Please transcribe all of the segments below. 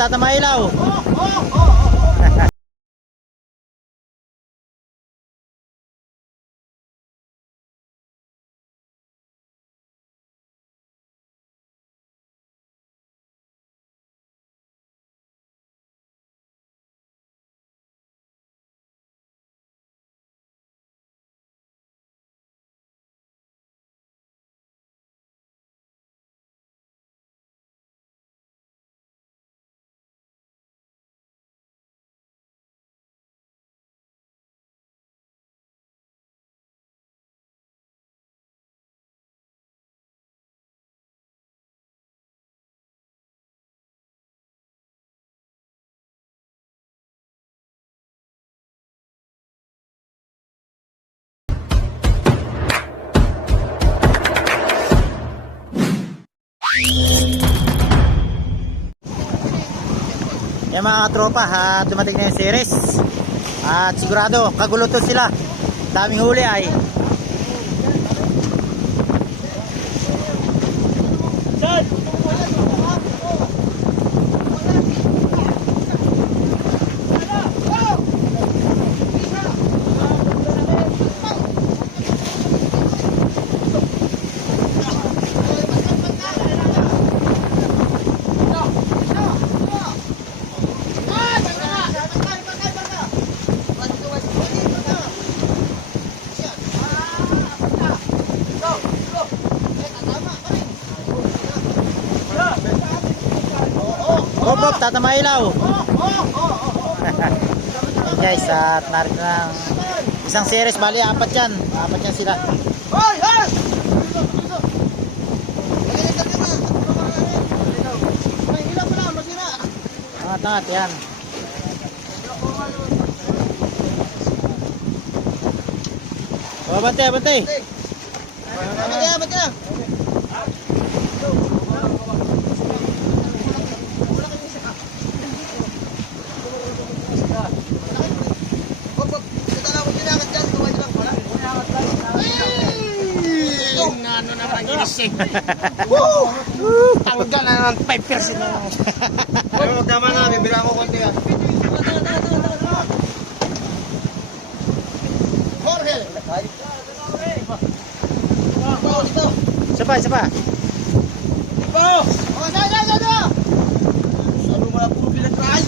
tatama ilaw. Yan mga tropa, dumating na yung series. At sigurado, kagulutan sila. Daming huli ay. Bob, tatama ilaw. Hey guys, at narin ng isang series, bali apat yan sila. Angat yan. Bantay. Bantay na. Ano naman ginising. Tanggal na ng 5% na lang. Pero magdama na, bibira ko konti yan. Jorge! Isa pa. Oh, na! Salo mo na puro bilang try.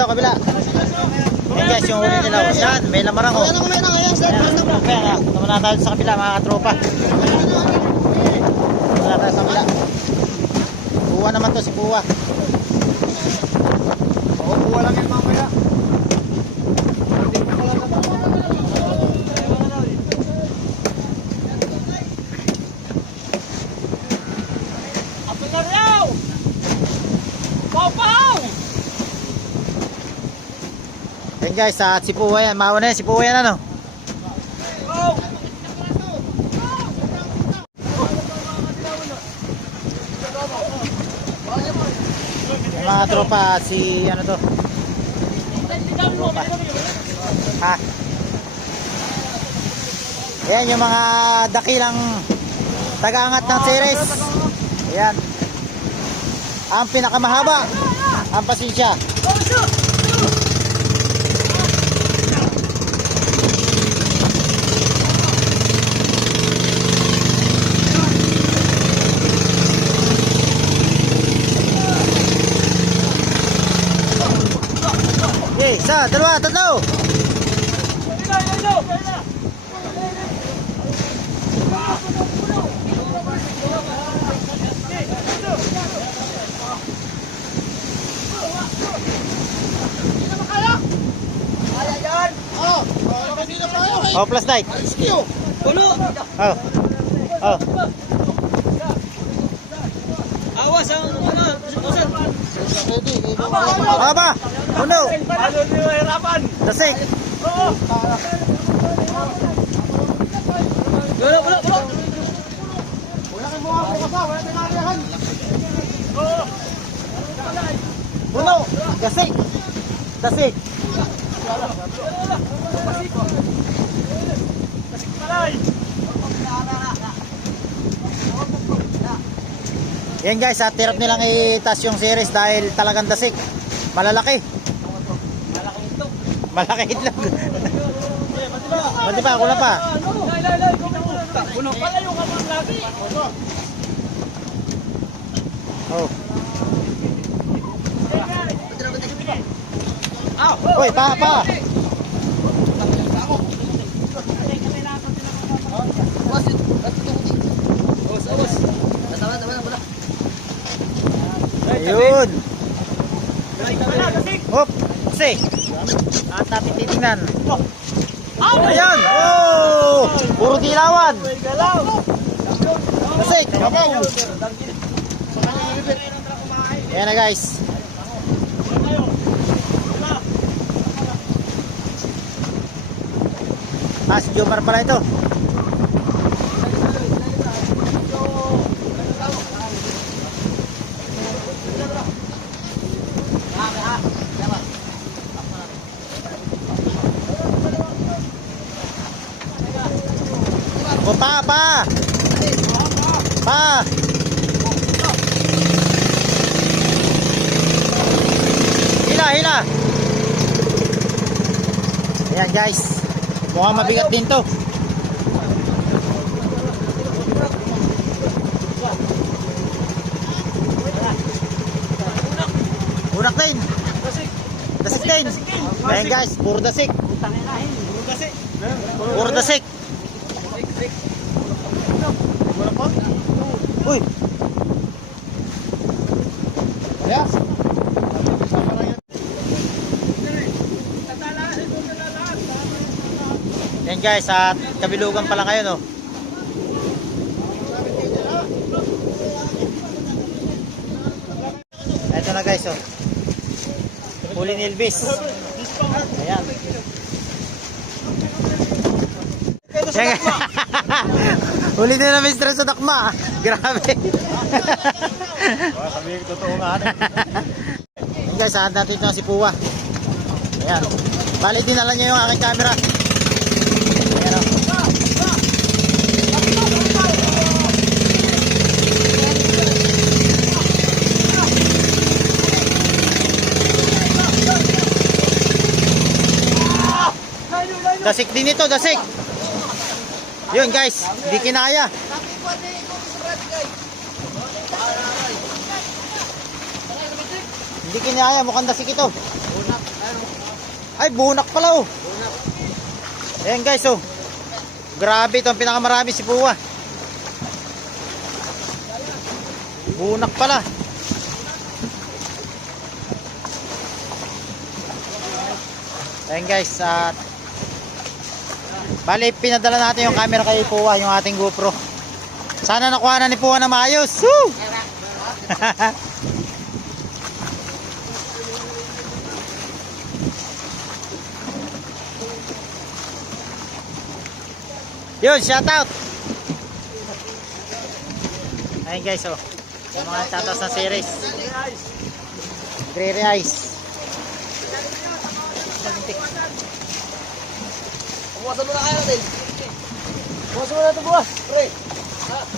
Kabila. Yan guys, yung huli nila. Yan, may lamarang oh. Ayan, tama na tayo sa kabila mga katropa. Tama na tayo sa kabila. Puwa naman to, si Puwa. Oo, puwa lang yung mamaya. Yan guys, at si Puwa yan. Mauna yan, si Puwa yan ano. Yung mga tropa, si ano to. Tropa. Yan yung mga dakilang taga-angat ng series. Ayan. Ang pinakamahaba, ang pasensya. Isa, dalawa, tatlo. Oh, plus light. Oh. Oh. Awas ang ano, Aba! Puno! Ano niyo hirapan? Dasik! Puno! Dasik! Dasik! Yan guys, at tirap nilang itas yung series dahil talagang dasik. Malalaki. Malaki itlog. Mati pa, kulang pa. Oh. Hoy, pa. Ayun. Hop, kasi. At natin titingnan. Ayan. Oh! Puro dilawan. Kasi. Ayan na guys. Si Jomar pala ito. O pa. Hila. Ayan guys. Mukhang mabigat din to. Bunak din. Dasik din. Ayan guys, puro dasik. Puro dasik. Uy. Ya. Yan guys, at kabilugan pala ngayon, oh. Ito na guys, oh. Huli ni Elvis. Ayan. Huli din na mister sa dakma. Grabe. Sabi ko totoo nga. Yan guys, saan natin ito si Puwa. Ayan. Bali dinala niya yung aking camera. Ayan, oh. Dasik din ito, dasik. Yun guys, hindi kinaya. Hindi kinaya, mukhang dasik ito. Ay, bunak pala, oh. Ayan guys, oh. Grabe, ito ang pinakamarami si Puwa. Bunak pala. Ayan guys, at bali, pinadala natin yung camera kay Puwa, yung ating GoPro. Sana nakuha na ni Puwa na maayos. Woo! Yun, shout out. Ayun guys, oh. Yung mga shoutouts ng series. Grey Ice. Buwasan mo na kayo natin. Buwasan mo na ito, buwas. Pre.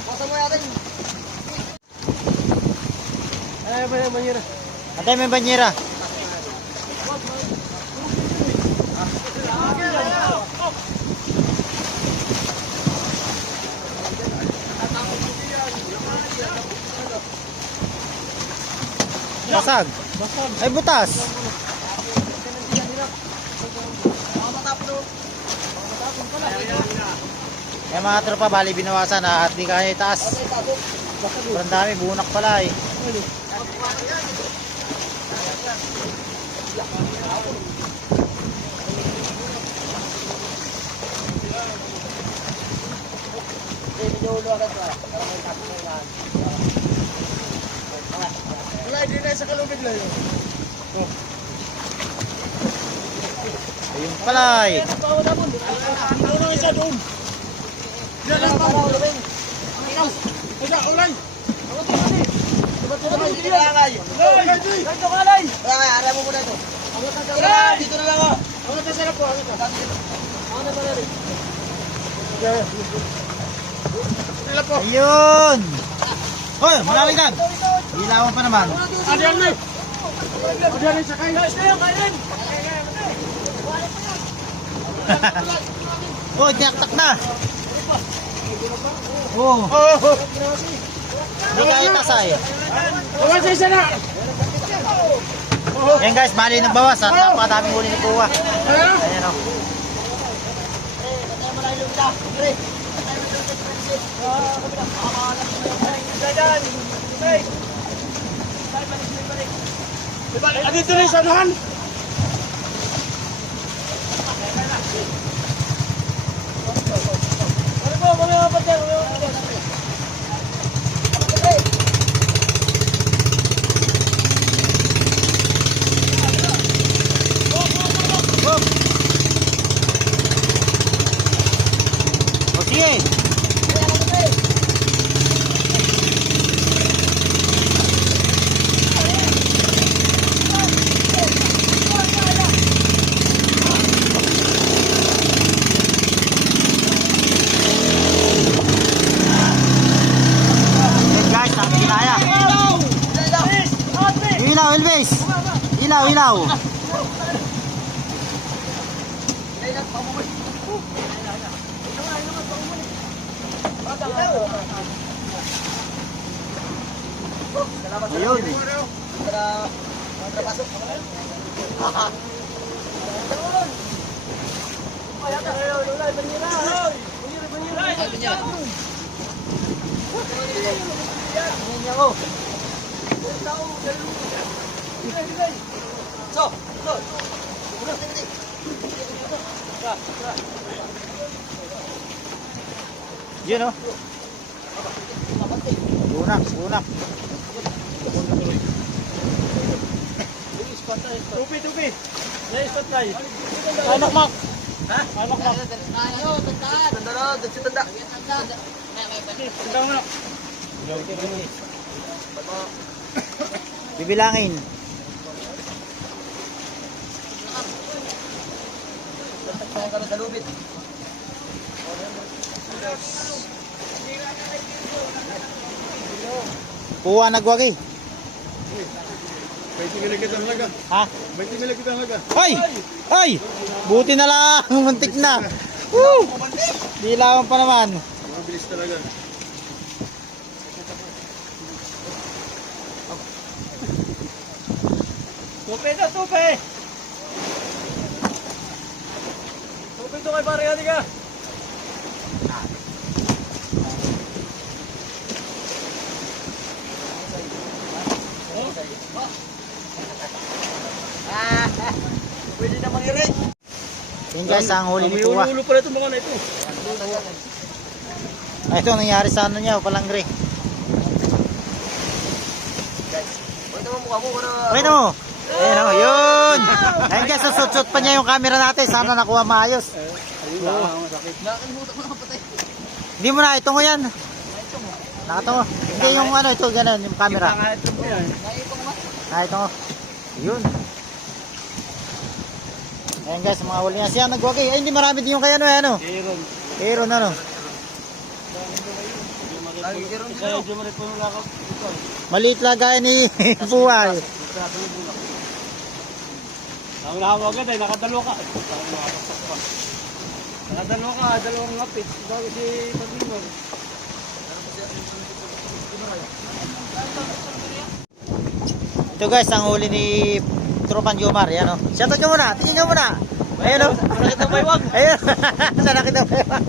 Buwasan mo natin. Ay, may banyera. Antay may banyera. Basag. Ay, butas. Eh mga tropa, bali binawasan na at di kaya itaas. Sobrang dami, bunak pala eh. Hindi na sa kalubig na yun. Ayun palay. Bawal na po. Doon ang isa doon. Diyan lang pa. Ikaw. Isa, ulay. Dito na lang ay. Dito ka lang. Alam mo muna ito. Dito na lang ako. Angat na sarap po. Angat na. Angat na rin. Ayun. Hoy, malamig yan. Ilawan pa naman. Adiyan na. Adiyan na sakay. Guys, na yung kainin. Oh, tinaktak na. Oh, hindi kaya tasay. Huwag sa isa na. Yan guys, bali nagbawas at napakadaming huli ni Puwa. Ayan o. Dito na yung sanuhan. O sige. Yan guys, sabi kinaya. Ilaw, Elvis. Ilaw, ilaw. Ayun. Yun o. Bunak, bunak. Tupi, tupi. Na-ispat tayo. Anak mak. Ha? Anak mak. Tanda na, tanda. Tanda na. Bibilangin. Sa lubit. Puwa nagwagi. May tingin kita halaga. Ha? May tingin kita halaga. Hoy! Hoy! Buti na lang, muntik na. Woo! Dilawan pa naman. Mabilis talaga. Tupi na, tupi! Tupi to kay pare, halika. Pwede na mangirig. Yun guys, ang huli ni Puwa. Ulo pala itong mga na ito. Ay, ito, nangyari sa ano niya, palangre. Pwede mo mukha mo. Pwede mo. Ayun o, yun. Ayun guys, susut-sut pa niya yung camera natin. Sana nakuha maayos. Nakalimutan mo na patay. Hindi mo na, itungo yan. Nakatungo. Hindi yung ano, ito, ganun, yung camera. Itungo. Yun. Ayun guys, mga huli niya. Siya nagwagi. Ay, hindi marami din yung kaya ano, ano. Aaron, ano. Maliit lang gaya ni Puwa. Ang nahawagan ay nakadalo ka. Nakadalo ka, dalawang ngapit. Bago si Paglimon. Ito guys, ang huli ni Tropan Jomar. Yan o. Shoutout nyo muna. Tingin nyo muna. Ayun o. Nakit ang baywag. Ayun. Nanakit ang baywag.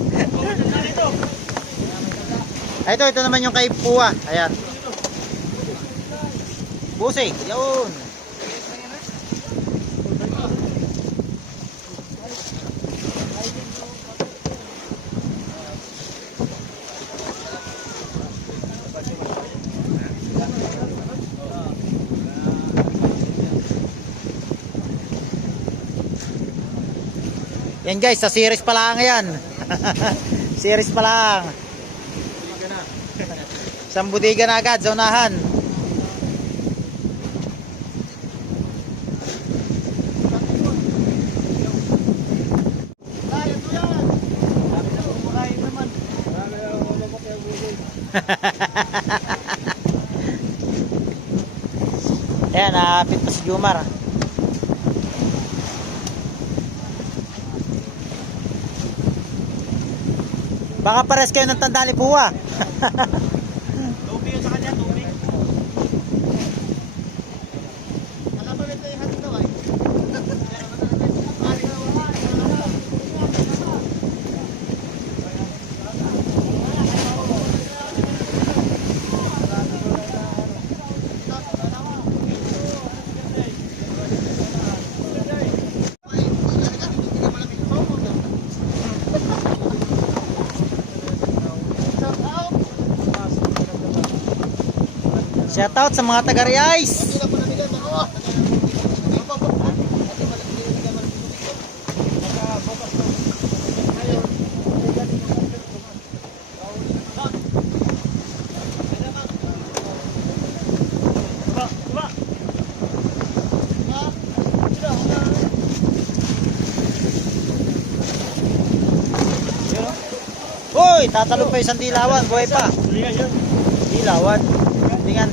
Ito naman yung kay Puwa. Ayan. Busing. Yun. Yan guys, sa series pa lang yan. Series pa lang. Isang budiga na agad sa unahan. Ayan, nakapit pa si Jumar. Baka pares kayo ng tanda ni Puwa. Tubig yun sa kanya, tubig. Shout out sa mga taga Rice. Hoy, tatalon pa isang dilawan, buhay pa. Dilawan. Tingnan.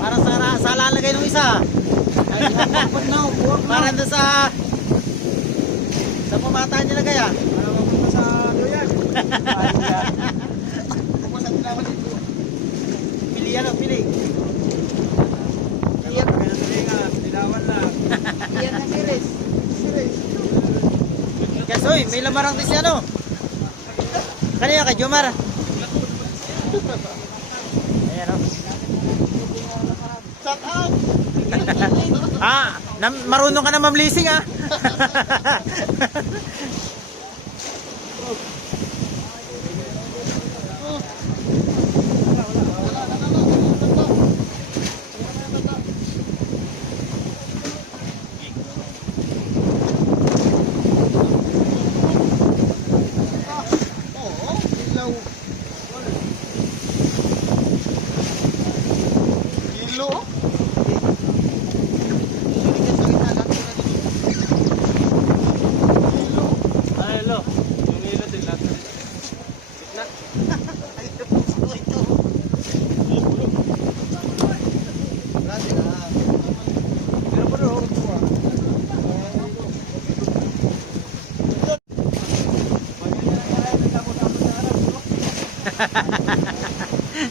Para sa lalagay ng isa. Para doon sa pumataan niya lagay ah. Para mapunta sa doyan. Pili yan o, pili. Kaya tulingan, dilawan lang. Iyan na series. Kasi oy, may lamarang din siya no. Kanina kay Jomar. Ayan o. Shout out! Marunong ka na mamlising ah.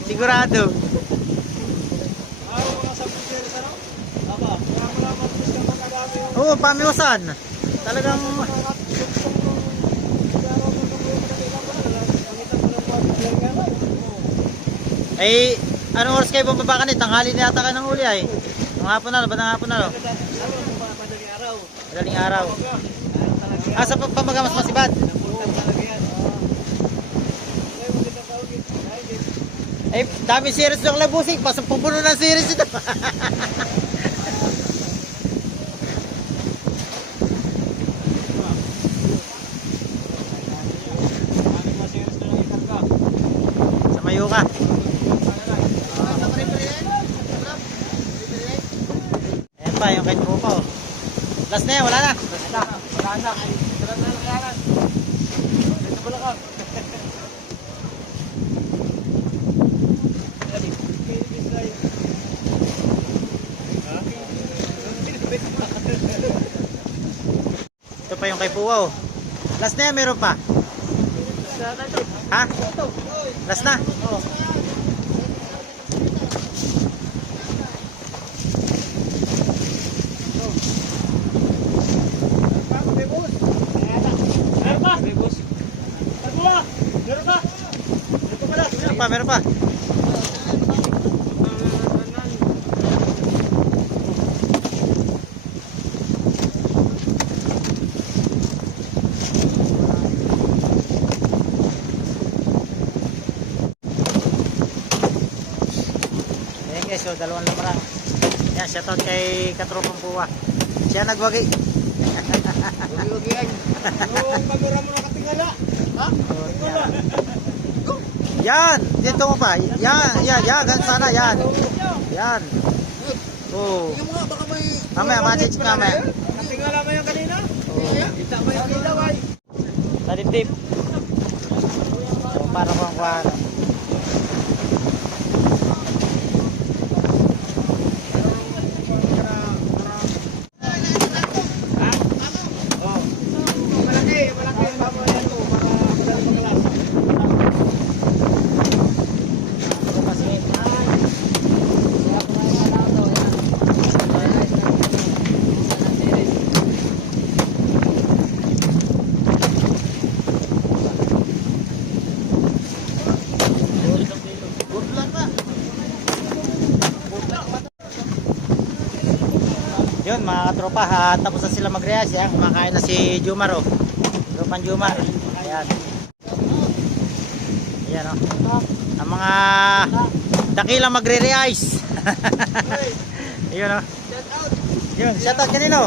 Sigurado. Oo, pamiwasan. Talagang ay, anong oras kayo bumaba kanit? Tanghali na yata kayo ng huli ay. Ng hapon na, batang hapon na. Madaling araw. Sa pamagamas masibad. Ay, dami series ng labusing. Pasang pupuno ng series ito. Sa Mayuka. Ayan pa, yung kay Trupa oh. Last na yan, wala na. Wala na. Kaya ito pala ka. Ito pa yung kay Puwa oh. Last na yan, meron pa. Ha? Last na? pa, meron pa. Ayan guys, so dalawang lamarang. Yan, shoutout kay Katropang Puwa. Siya nagwagi. Huwag-huwag yung kamera mo nakatingala. Ha? Tingala. Yan, dito mo pa. Yan, ganun sana, yan. Yan. Oh. Tingnan mo nga, baka may... Mamaya, message ka mamaya. Natingala mo yung kanina? Kita mo yung ilaw ay. Sa dibdib. So, para kung ano. Malaki yung babo yan mo para madali magalas. Yun mga katropa, tapos na sila mag-react. Yan, kumakain na si Jumar, oh. Tropang Jumar. Ayan. Ayan, oh. Ang mga dakilang magre-react. Yun, oh. Yun, shoutout kanino.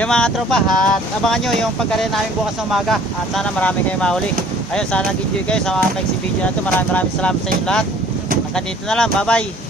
Ayun mga katropa, at abangan nyo yung pagkarin namin bukas ng umaga. At sana marami kayo mahuli. Ayun, sana nag-enjoy kayo sa mga video na ito. Maraming salamat sa inyo lahat. Hanggang dito na lang, bye bye.